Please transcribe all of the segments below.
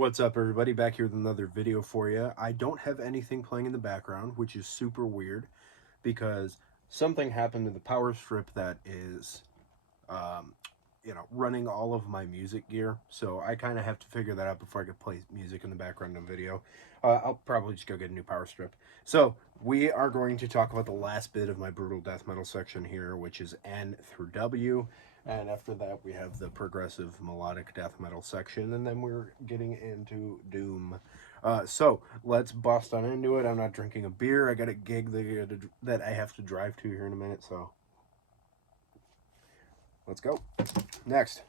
What's up, everybody? Back here with another video for you. I don't have anything playing in the background, which is super weird because something happened to the power strip that is, um, running all of my music gear. So I kind of have to figure that out before I can play music in the background of video. I'll probably just go get a new power strip. So we are going to talk about the last bit of my brutal death metal section here, which is N through W. And after that, we have the progressive melodic death metal section, and then we're getting into doom. So let's bust on into it. I'm not drinking a beer. I got a gig that I have to drive to here in a minute, so let's go. Next,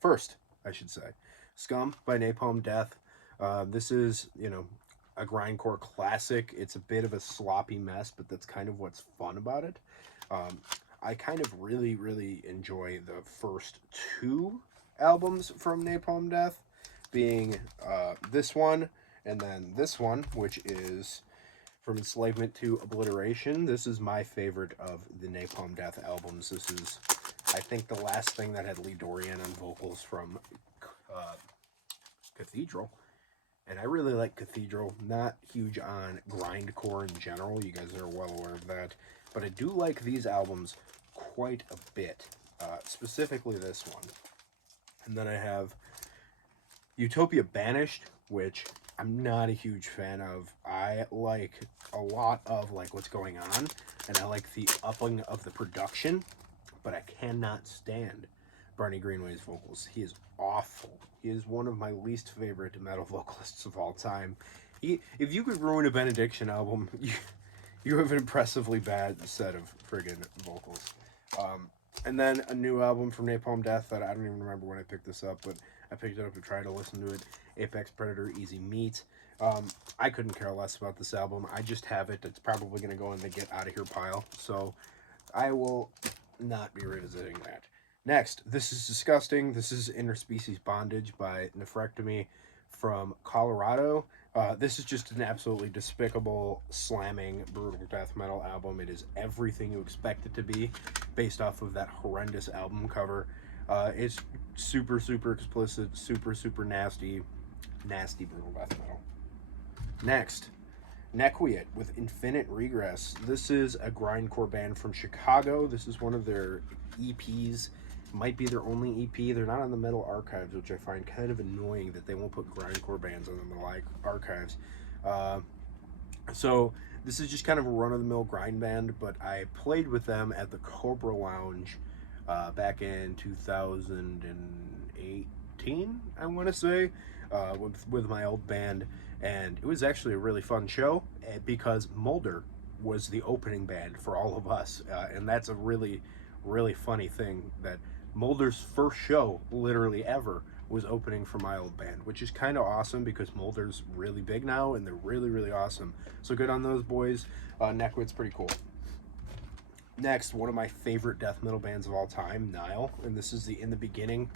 first, I should say, Scum by Napalm Death. This is, a grindcore classic. It's a bit of a sloppy mess, but that's kind of what's fun about it. I kind of really enjoy the first two albums from Napalm Death, being this one and then this one, which is From Enslavement to Obliteration. This is my favorite of the Napalm Death albums. This is, I think, the last thing that had Lee Dorian on vocals from Cathedral. And I really like Cathedral. Not huge on grindcore in general. You guys are well aware of that. But I do like these albums quite a bit. Specifically this one. And then I have Utopia Banished, which I'm not a huge fan of. I like a lot of what's going on. And I like the upping of the production. But I cannot stand Barney Greenway's vocals. He is awful. He is one of my least favorite metal vocalists of all time. If you could ruin a Benediction album, you have an impressively bad set of friggin' vocals. And then a new album from Napalm Death that I don't even remember when I picked this up, but I picked it up to try to listen to it. Apex Predator, Easy Meat. I couldn't care less about this album. I just have it. It's probably going to go in the get out of here pile. So I will not be revisiting that. Next, This Is Disgusting. This is Interspecies Bondage by Nephrectomy from Colorado. This is just an absolutely despicable, slamming, brutal death metal album. It is everything you expect it to be, based off of that horrendous album cover. It's super explicit, super nasty brutal death metal. Next, Nequiet with Infinite Regress. This is a grindcore band from Chicago. This is one of their EPs. Might be their only EP. They're not on the Metal Archives, which I find kind of annoying that they won't put grindcore bands on the Metal Archives. So this is just kind of a run-of-the-mill grind band, but I played with them at the Cobra Lounge back in 2018, I want to say, with my old band. And it was actually a really fun show because Mulder was the opening band for all of us. And that's a really funny thing, that Mulder's first show, literally ever, was opening for my old band, which is kind of awesome because Mulder's really big now and they're really awesome. So good on those boys. Neckwit's pretty cool. Next, one of my favorite death metal bands of all time, Nile. And this is the In the Beginning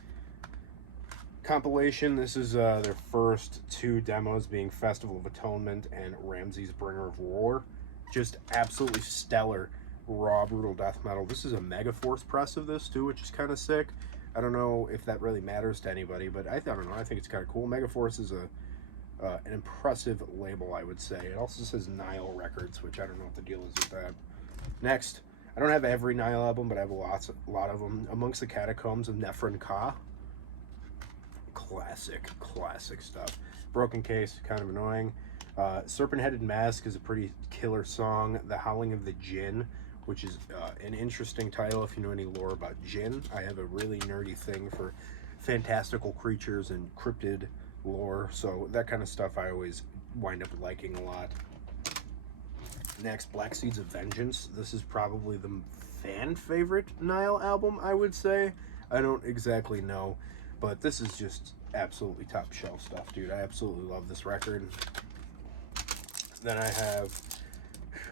compilation. This is their first two demos, being Festival of Atonement and Ramses Bringer of War. Just absolutely stellar raw brutal death metal. This is a Megaforce press of this too, which is kind of sick. I don't know if that really matters to anybody, but I don't know, I think it's kind of cool. Megaforce is an impressive label, I would say. It also says Nile Records, which I don't know what the deal is with that. Next, I don't have every Nile album, but I have a lot of them. Amongst the Catacombs of Nephron Ka. Classic stuff. Broken Case, kind of annoying. Serpent-Headed Mask is a pretty killer song. The Howling of the Djinn, which is an interesting title if you know any lore about Djinn. I have a really nerdy thing for fantastical creatures and cryptid lore, so that kind of stuff I always wind up liking a lot. Next, Black Seeds of Vengeance. This is probably the fan favorite Nile album, I would say. I don't exactly know, but this is just absolutely top shelf stuff, dude. I absolutely love this record. Then I have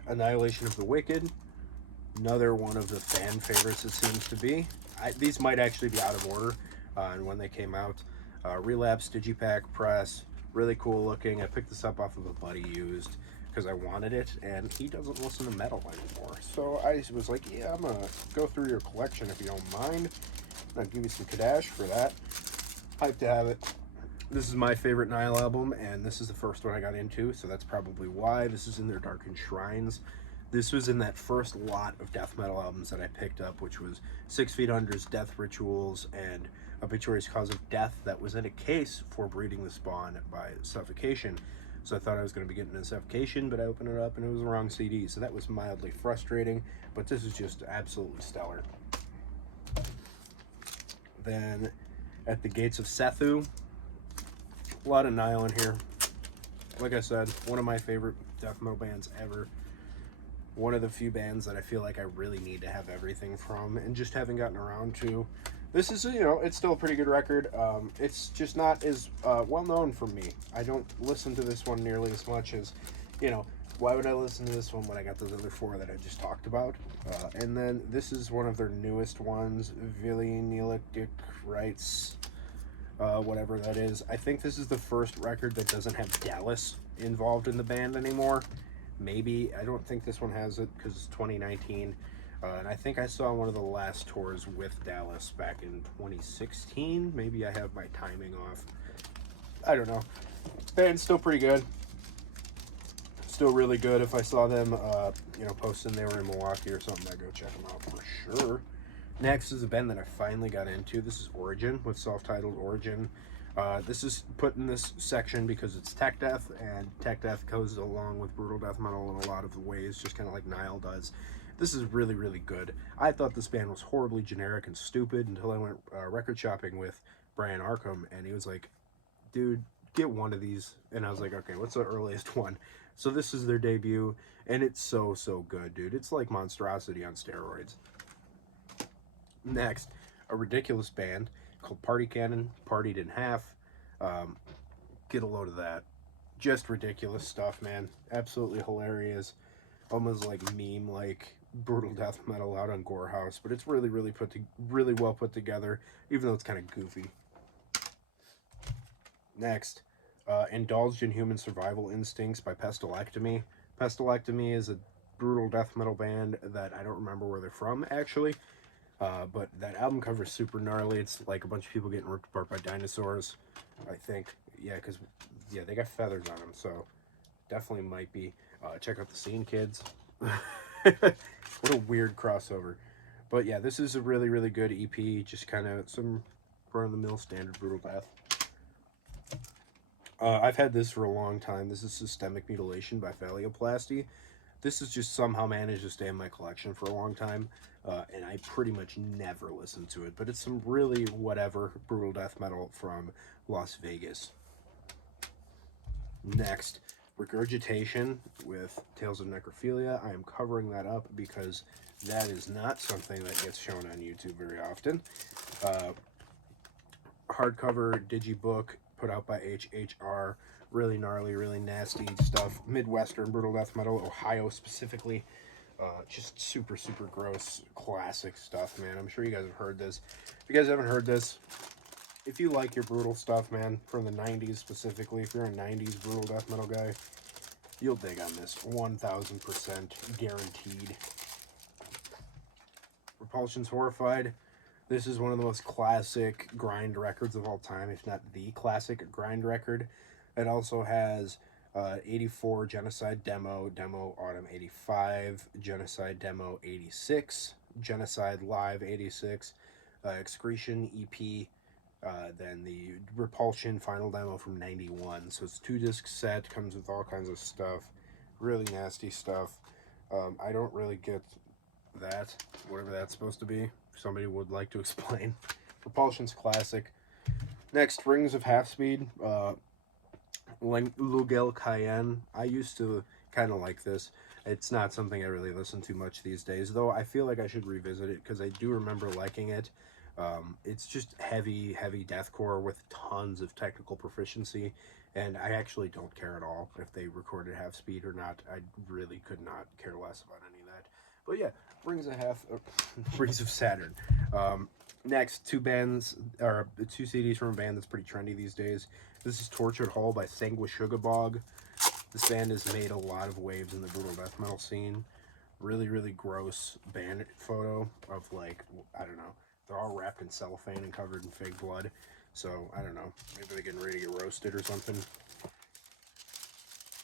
Annihilation of the Wicked. Another one of the fan favorites, it seems to be. These might actually be out of order and when they came out. Relapse Digipack press, really cool looking. I picked this up off of a buddy used because I wanted it, and he doesn't listen to metal anymore. So I was like, yeah, I'm gonna go through your collection if you don't mind. I'll give you some Kadash for that. Hyped to have it. This is my favorite Nile album, and this is the first one I got into, so that's probably why. This is in their Darkened Shrines. This was in that first lot of death metal albums that I picked up, which was 6 Feet Under's Death Rituals and Obituary's Cause of Death, that was in a case for Breeding the Spawn by Suffocation. So I thought I was going to be getting into Suffocation, but I opened it up and it was the wrong CD, so that was mildly frustrating, but this is just absolutely stellar. Then, At the Gates of Sethu, a lot of Nile in here. Like I said, one of my favorite death metal bands ever. One of the few bands that I feel like I really need to have everything from, and just haven't gotten around to. This is, you know, it's still a pretty good record. It's just not as well known for me. I don't listen to this one nearly as much as, you know, why would I listen to this one when I got those other four that I just talked about? And then this is one of their newest ones, Vili Neolithic Rites, whatever that is. I think this is the first record that doesn't have Dallas involved in the band anymore. Maybe. I don't think this one has it because it's 2019. And I think I saw one of the last tours with Dallas back in 2016. Maybe I have my timing off. I don't know. Band's still pretty good. Still really good. If I saw them, you know, posting they were in Milwaukee or something, I'd go check them out for sure. Next is a band that I finally got into. This is Origin, with self-titled Origin. This is put in this section because it's tech death, and tech death goes along with brutal death metal in a lot of ways, just kind of like Nile does. This is really, really good. I thought this band was horribly generic and stupid until I went record shopping with Brian Arkham, and he was like, dude, get one of these. And I was like, okay, what's the earliest one? So this is their debut, and it's so, so good, dude. It's like Monstrosity on steroids. Next, a ridiculous band called Party Cannon, Partied in Half. Get a load of that. Just ridiculous stuff, man. Absolutely hilarious. Almost like meme-like brutal death metal out on Gorehouse, but it's really, really well put together, even though it's kind of goofy. Next, Indulged in Human Survival Instincts by Pestilectomy. Pestilectomy is a brutal death metal band that I don't remember where they're from, actually. But that album cover is super gnarly. It's like a bunch of people getting ripped apart by dinosaurs, I think. Yeah, because, yeah, they got feathers on them, so definitely might be. Check out The Scene, kids. What a weird crossover. But yeah, this is a really, really good EP. Just kind of some run-of-the-mill standard brutal death. I've had this for a long time. This is Systemic Mutilation by Phalloplasty. This has just somehow managed to stay in my collection for a long time, and I pretty much never listen to it. But it's some really whatever brutal death metal from Las Vegas. Next, Regurgitation with Tales of Necrophilia. I am covering that up because that is not something that gets shown on YouTube very often. Hardcover digibook put out by HHR. Really gnarly, really nasty stuff. Midwestern brutal death metal, Ohio specifically. Just super, super gross, classic stuff, man. I'm sure you guys have heard this. If you guys haven't heard this, if you like your brutal stuff, man, from the 90s specifically, if you're a 90s brutal death metal guy, you'll dig on this. 1000% guaranteed. Repulsion's Horrified. This is one of the most classic grind records of all time, if not the classic grind record. It also has 84 Genocide Demo, Demo Autumn 85, Genocide Demo 86, Genocide Live 86, Excretion EP, then the Repulsion Final Demo from 91. So it's 2-disc set, comes with all kinds of stuff, really nasty stuff. I don't really get that, whatever that's supposed to be. If somebody would like to explain. Repulsion's classic. Next, Rings of Half Speed. Lugel Cayenne. I used to kind of like this. It's not something I really listen to much these days, though I feel like I should revisit it because I do remember liking it. It's just heavy deathcore with tons of technical proficiency, and I actually don't care at all if they recorded half speed or not. I really could not care less about any of that. But yeah, Rings of Saturn. Next, two CDs from a band that's pretty trendy these days. This is Tortured Hull by Sanguishugabog. This band has made a lot of waves in the brutal death metal scene. Really, really gross band photo of, like, I don't know, they're all wrapped in cellophane and covered in fake blood. So, I don't know. Maybe they're getting ready to get roasted or something.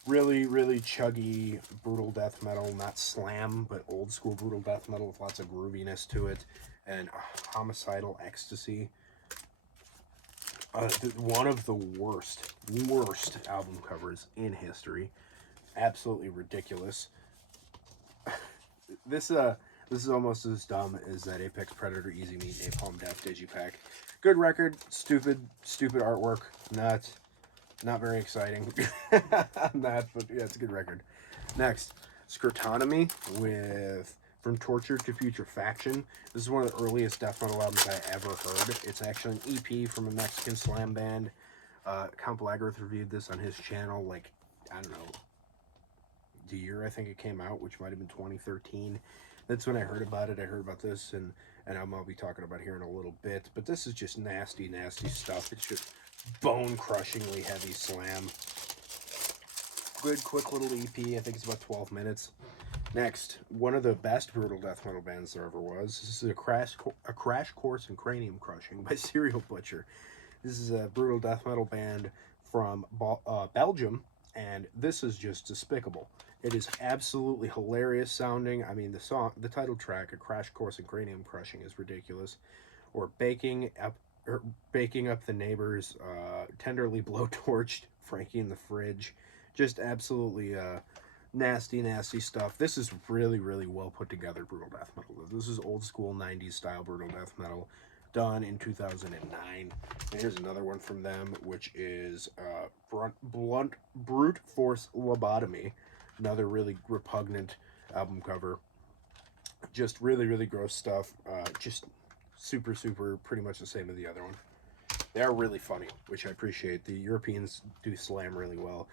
Really, really chuggy, brutal death metal. Not slam, but old school brutal death metal with lots of grooviness to it. And homicidal ecstasy. One of the worst album covers in history. Absolutely ridiculous. This is almost as dumb as that Apex Predator Easy Meat Napalm Death Digipack. Good record, stupid artwork. Not very exciting on that, but yeah, it's a good record. Next, Skirtonomy with From Torture to Putrefaction. This is one of the earliest death metal albums I ever heard. It's actually an EP from a Mexican slam band. Count Blackworth reviewed this on his channel, like, I don't know, the year I think it came out, which might have been 2013. That's when I heard about it. I heard about this, and I'll be talking about here in a little bit. But this is just nasty stuff. It's just bone-crushingly heavy slam. Good, quick little EP. I think it's about 12 minutes. Next, one of the best brutal death metal bands there ever was. This is a crash course in cranium crushing by Serial Butcher. This is a brutal death metal band from Belgium, and this is just despicable. It is absolutely hilarious sounding. I mean, the title track, A Crash Course in Cranium Crushing, is ridiculous. Or baking up the neighbors, tenderly blowtorched Frankie in the fridge. Just absolutely nasty stuff. This is really well put together brutal death metal. This is old school 90s style brutal death metal done in 2009. And here's another one from them, which is Brute Force Lobotomy. Another really repugnant album cover. Just really gross stuff. Just super pretty much the same as the other one. They are really funny, which I appreciate. The Europeans do slam really well.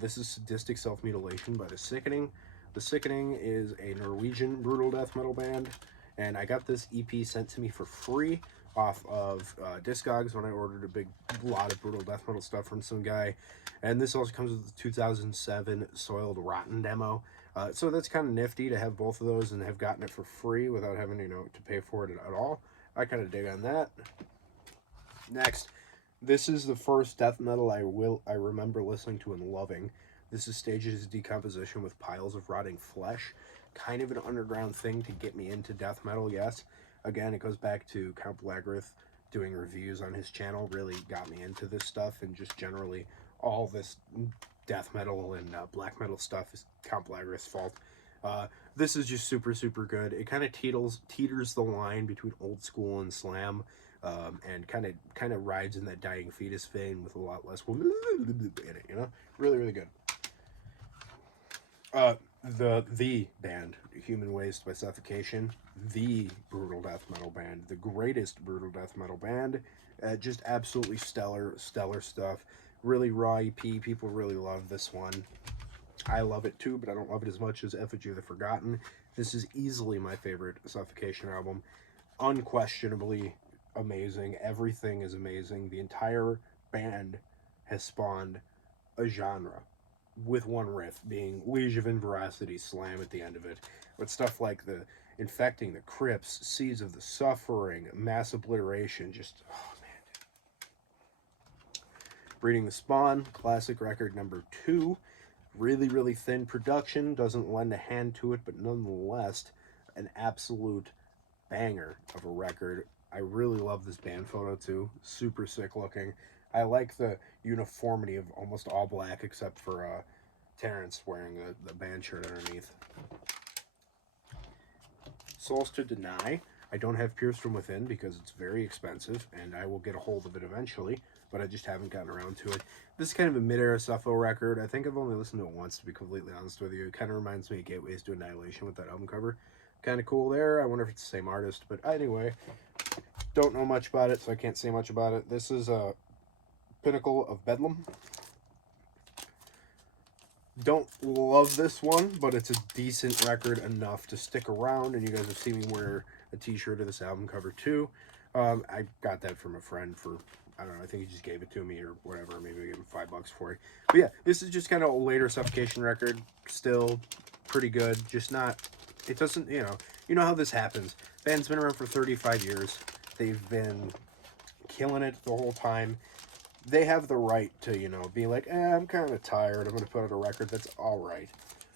This is Sadistic Self-Mutilation by The Sickening. The Sickening is a Norwegian brutal death metal band, and I got this EP sent to me for free off of Discogs when I ordered a big lot of brutal death metal stuff from some guy. And this also comes with the 2007 Soiled Rotten demo. So that's kind of nifty to have both of those and have gotten it for free without having, to pay for it at all. I kind of dig on that. Next, this is the first death metal I remember listening to and loving. This is Stages of Decomposition with Piles of Rotting Flesh. Kind of an underground thing to get me into death metal, yes. Again, it goes back to Count Blackworth doing reviews on his channel. Really got me into this stuff, and just generally all this death metal and black metal stuff is Count Blackworth's fault. This is just super good. It kind of teeters the line between old school and slam, and kind of rides in that Dying Fetus vein with a lot less in it. Really good. The band, Human Waste by Suffocation, the brutal death metal band, the greatest brutal death metal band. Just absolutely stellar stuff. Really raw EP. People really love this one. I love it too, but I don't love it as much as Effigy of the Forgotten. This is easily my favorite Suffocation album. Unquestionably amazing. Everything is amazing. The entire band has spawned a genre, with one riff being Liege of Inveracity slam at the end of it. But stuff like the Infecting the Crypts, Seeds of the Suffering, Mass Obliteration, just, oh man. Breeding the Spawn, classic record number 2. Really thin production, doesn't lend a hand to it, but nonetheless, an absolute banger of a record. I really love this band photo too. Super sick looking. I like the uniformity of almost all black except for Terrence wearing the band shirt underneath. Souls to Deny. I don't have Pierced from Within because it's very expensive, and I will get a hold of it eventually, but I just haven't gotten around to it. This is kind of a mid-era Suffo record. I think I've only listened to it once, to be completely honest with you. It kind of reminds me of Gateways to Annihilation with that album cover. Kind of cool there. I wonder if it's the same artist, but anyway, don't know much about it, so I can't say much about it. This is a Pinnacle of Bedlam. Don't love this one, but it's a decent record enough to stick around, and you guys have seen me wear a t-shirt of this album cover too. I got that from a friend for, I don't know, I think he just gave it to me or whatever. Maybe I gave him $5 for it. But yeah, this is just kind of a later Suffocation record. Still pretty good. Just not, it doesn't, you know how this happens. Band's been around for 35 years. They've been killing it the whole time. They have the right to, you know, be like, I'm kind of tired. I'm going to put out a record that's all right.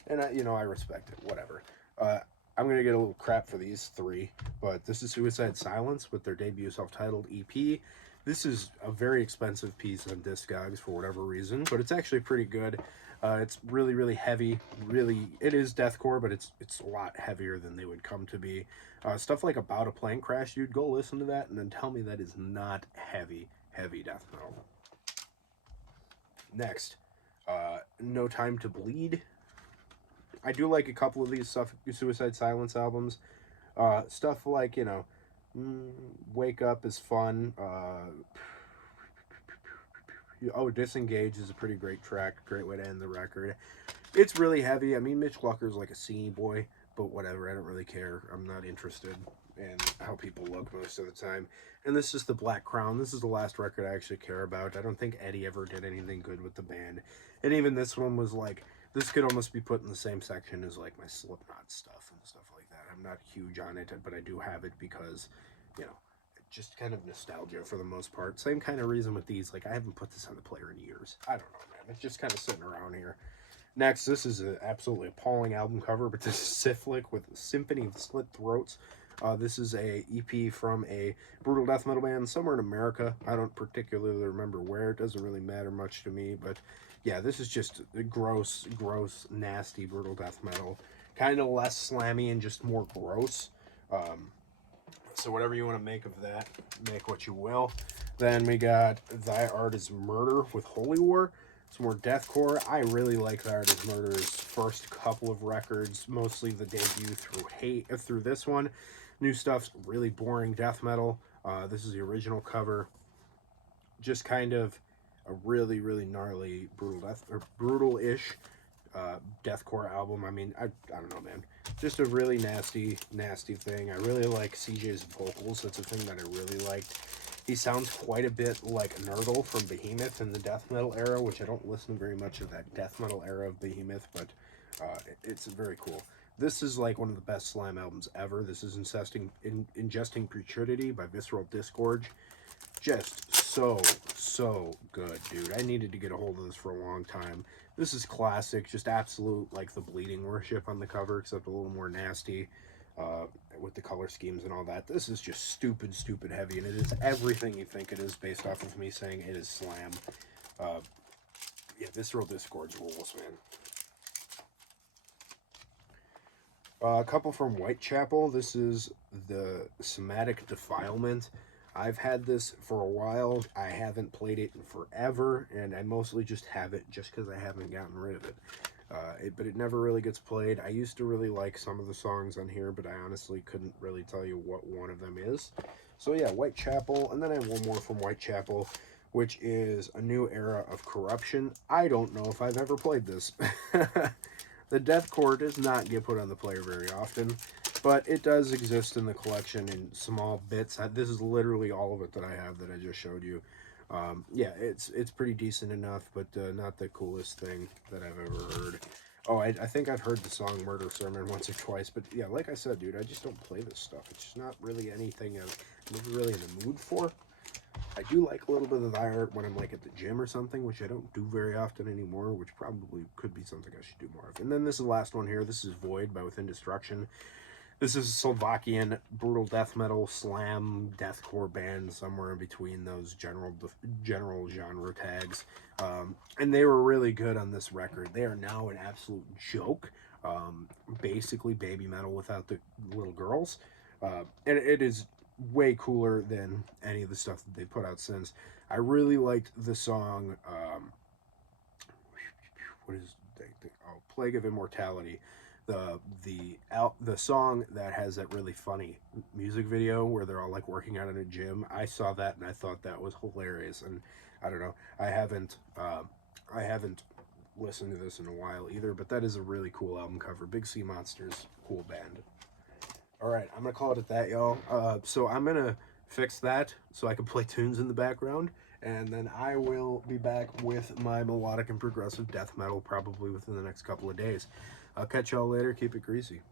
And, I respect it. Whatever. I'm going to get a little crap for these three. But this is Suicide Silence with their debut self-titled EP. This is a very expensive piece on Discogs for whatever reason. But it's actually pretty good. It's really, really heavy. It is deathcore, but it's a lot heavier than they would come to be. Stuff like About a Plane Crash, you'd go listen to that and then tell me that is not heavy death metal. Next, No Time to Bleed. I do like a couple of these Suicide Silence albums. Stuff like, Wake Up is fun. Disengage is a pretty great track. Great way to end the record. It's really heavy. I mean, Mitch Lucker's like a scene boy, but whatever. I don't really care. I'm not interested in how people look most of the time. And this is The Black Crown. This is the last record I actually care about. I don't think Eddie ever did anything good with the band. And even this one was like, this could almost be put in the same section as like my Slipknot stuff and stuff like that. I'm not huge on it, but I do have it because, just kind of nostalgia for the most part. Same kind of reason with these. Like, I haven't put this on the player in years. I don't know, man. It's just kind of sitting around here. Next, this is an absolutely appalling album cover, but this is Syphilic with Symphony of Slit Throats. This is a EP from a brutal death metal band somewhere in America. I don't particularly remember where. It doesn't really matter much to me, but yeah, this is just gross, nasty, brutal death metal. Kind of less slammy and just more gross. So whatever you want to make of that, make what you will. Then we got Thy Art is Murder with Holy War. Some more deathcore. I really like Thy Art is Murder's first couple of records, mostly the debut through this one. New stuff's really boring death metal. This is the original cover. Just kind of a really, really gnarly brutal-ish deathcore album. I mean, I don't know, man. Just a really nasty thing. I really like CJ's vocals. That's a thing that I really liked. He sounds quite a bit like Nurgle from Behemoth in the death metal era, which I don't listen very much of that death metal era of Behemoth, but it's very cool. This is like one of the best Slam albums ever. This is Ingesting Putridity by Visceral Disgorge. Just so good, dude. I needed to get a hold of this for a long time. This is classic, just absolute, like the Bleeding Worship on the cover, except a little more nasty with the color schemes and all that. This is just stupid heavy, and it is everything you think it is based off of me saying it is Slam. Yeah, Visceral Disgorge rules, man. A couple from Whitechapel. This is the Somatic Defilement. I've had this for a while. I haven't played it in forever, and I mostly just have it just because I haven't gotten rid of it. But it never really gets played. I used to really like some of the songs on here, but I honestly couldn't really tell you what one of them is. So yeah, Whitechapel, and then I have one more from Whitechapel, which is A New Era of Corruption. I don't know if I've ever played this. The deathcore does not get put on the player very often, but it does exist in the collection in small bits. This is literally all of it that I have that I just showed you. Yeah, it's pretty decent enough, but not the coolest thing that I've ever heard. Oh, I think I've heard the song Murder Sermon once or twice, but yeah, like I said, dude, I just don't play this stuff. It's just not really anything I'm really in the mood for. I do like a little bit of Thy Art when I'm like at the gym or something, which I don't do very often anymore, which probably could be something I should do more of. And then this is the last one here. This is Void by Within Destruction. This is a Slovakian brutal death metal slam deathcore band somewhere in between those general genre tags. And they were really good on this record. They are now an absolute joke. Basically baby metal without the little girls. And it is way cooler than any of the stuff that they put out since. I really liked the song Plague of Immortality, the song that has that really funny music video where they're all like working out in a gym. I saw that and I thought that was hilarious, and I don't know, I haven't listened to this in a while either, but that is a really cool album cover. Big Sea Monsters, cool band. Alright, I'm going to call it at that, y'all. So I'm going to fix that so I can play tunes in the background, and then I will be back with my melodic and progressive death metal probably within the next couple of days. I'll catch y'all later. Keep it greasy.